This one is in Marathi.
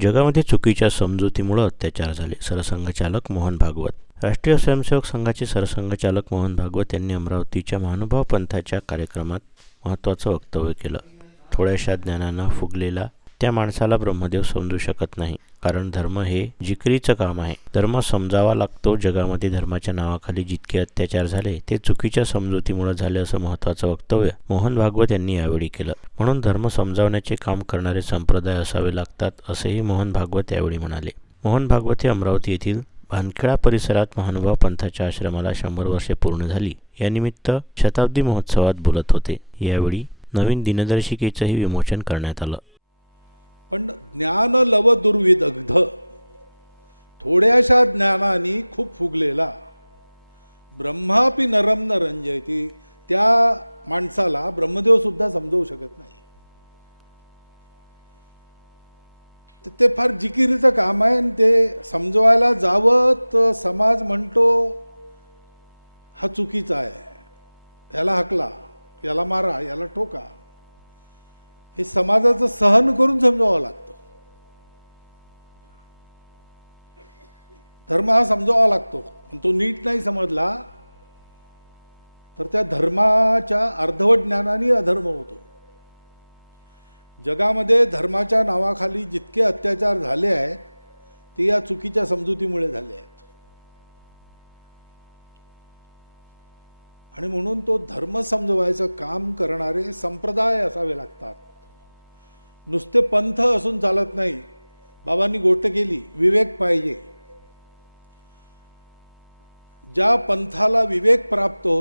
जगामध्ये चुकीच्या समजुतीमुळे अत्याचार झाले. सरसंघचालक मोहन भागवत. राष्ट्रीय स्वयंसेवक संघाचे सरसंघचालक मोहन भागवत यांनी अमरावतीच्या महानुभाव पंथाच्या कार्यक्रमात महत्त्वाचं वक्तव्य केलं. थोड्याशा ज्ञानानं फुगलेला त्या माणसाला ब्रह्मदेव समजू शकत नाही, कारण धर्म हे जिकिरीचं काम आहे. धर्म समजावा लागतो. जगामध्ये धर्माच्या नावाखाली जितके अत्याचार झाले ते चुकीच्या समजुतीमुळे झाले, असं महत्त्वाचं वक्तव्य मोहन भागवत यांनी यावेळी केलं. म्हणून धर्म समजावण्याचे काम करणारे संप्रदाय असावे लागतात, असेही मोहन भागवत यावेळी म्हणाले. मोहन भागवत हे अमरावती येथील भानखेडा परिसरात महानुभाव पंथाच्या आश्रमाला 100 वर्षे पूर्ण झाली, यानिमित्त शताब्दी महोत्सवात बोलत होते. यावेळी नवीन दिनदर्शिकेचंही विमोचन करण्यात आलं. पण ज्ञान लव दुर्विदग्ध, थोड्याशा ज्ञानाने खूप फुगलेला, ब्रह्मापि नरम न रंजयती, त्या माणसाला ब्रह्मदेव सुद्धा समजवू शकत नाही. ते फार जिकिरीचं काम आहे. आणि ते समजवायला जावं तर समाज म्हणतो हा चुकीचा आहे, याला हकला, याला मारा, याला ठोका. हे समाजाचं सहन करून समजावं लागतं. धर्म हा समजावा लागतो. पण तो नीट नाही समजला तर त्या धर्माच्या अर्धवट ज्ञानाने अधर्म होतो. जगामध्ये धर्माच्या नावाखाली जितके अत्याचार झाले आहेत ते या चुकीच्या समजुतीमुळे झाले आहेत. आणि म्हणून तो धर्म समजवायचं काम करणारे संप्रदाय असावे लागतात. नुसते पंथ असून चालत नाही. बाबांनी गोष्ट केली, विवेक पाहिजे. ज्या पंथाला विवेक प्राप्त होतो